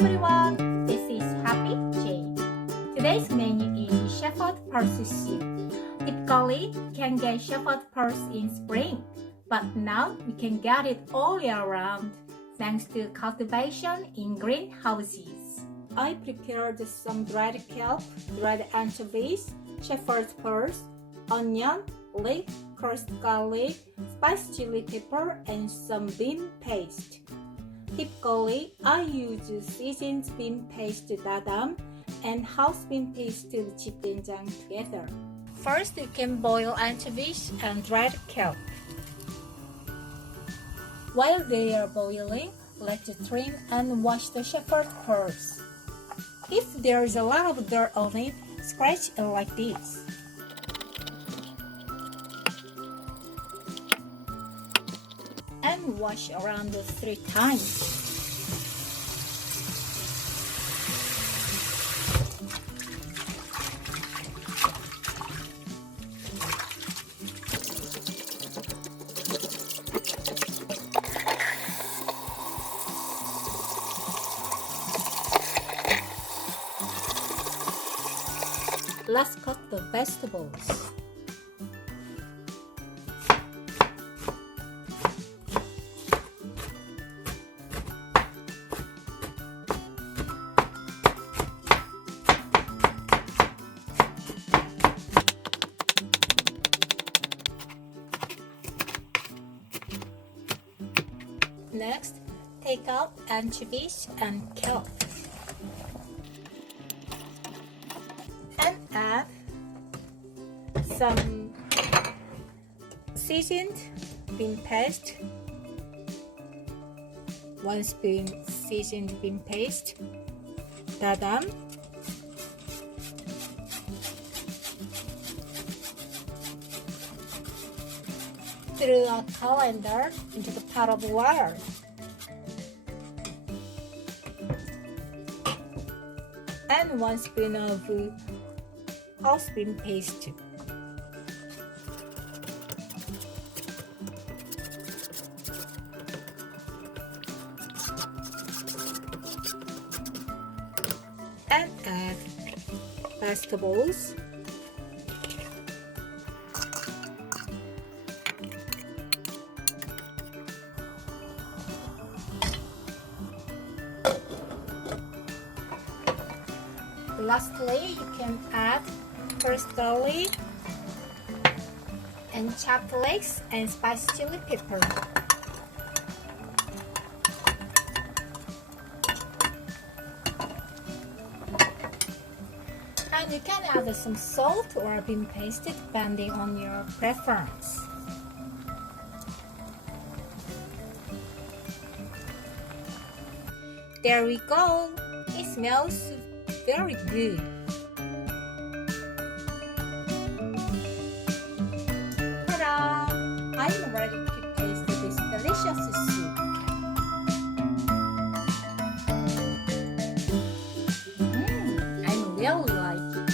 everyone, this is Happy Jane. Today's menu is shepherd pulse soup. Typically, you can get shepherd pulse in spring, but now we can get it all year round thanks to cultivation in greenhouses. I prepared some dried kelp, dried anchovies, shepherd's pulse, onion, leek, crushed garlic, spiced chili pepper, and some bean paste. Typically, I use seasoned bean paste dadam and house bean paste jipdoenjang together. First, you can boil anchovies and dried kelp. While they are boiling, let's trim and wash the shepherd's pulse. If there is a lot of dirt on it, scratch it like this. And wash around 3 times. Let's cut the vegetables. Next, take out anchovies and kelp. And add some seasoned bean paste, 1 spoon seasoned bean paste, dadam, through a colander into the pot of water. And 1 spoon of house bean paste. And add vegetables. Lastly, you can add crushed garlic and chopped leeks and spiced chili pepper. And you can add some salt or bean paste depending on your preference. There we go! It smells very good. Ta-da! I'm ready to taste this delicious soup. I really like it.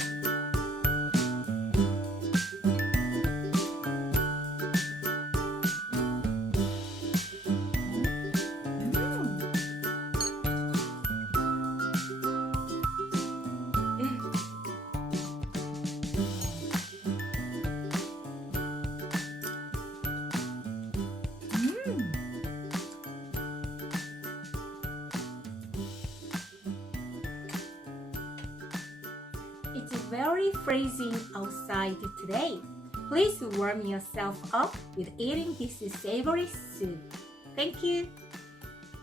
It's very freezing outside today. Please warm yourself up with eating this savory soup. Thank you.